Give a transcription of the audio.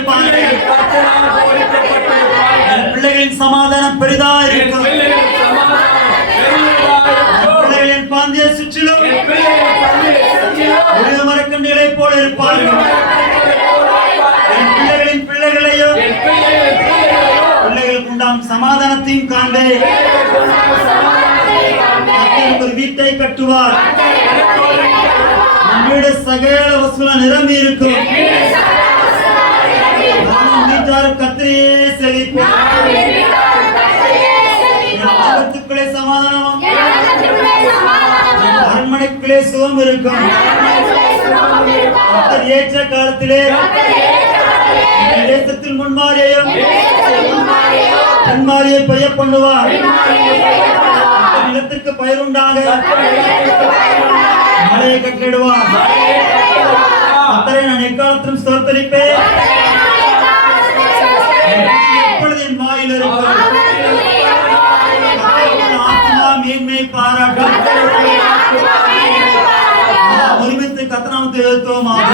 இருப்பார்கள். பிள்ளைகளின் சமாதானம் பெரிதா இருக்கும். பிள்ளைகளின் பாந்தியை சுற்றிலும் மரக்கன்றுகளை போல இருப்பார்கள். பிள்ளைகளின் பிள்ளைகளையும் பிள்ளைகளுக்கு உண்டாம் சமாதானத்தையும் காண்பே. ஒரு வீட்டை கட்டுவார். வீடு சகல வசூல நிரம்பி இருக்கும். வீட்டாரும் கத்திரியே செழிப்போம். ஜகத்துக்குள்ளே சமாதானம், அரண்மனைக்குள்ளே சுகம் இருக்கும். ஏற்ற காலத்திலே தேசத்தில் முன்மாரியையும் பின்மாரியை பெய்ய பண்ணுவார். நிலத்திற்கு பயிர் உண்டாக மழையை கட்டிடுவார். அத்தனை நான் எக்காலத்திலும் ஸ்தோத்தரிப்பேன். எப்பொழுது என் வாயில் இருக்கும். ஆத்மா மேன்மை பாராட்டும். ஒருமித்து கர்த்தர் நாமத்தை உயர்த்துவோமாக.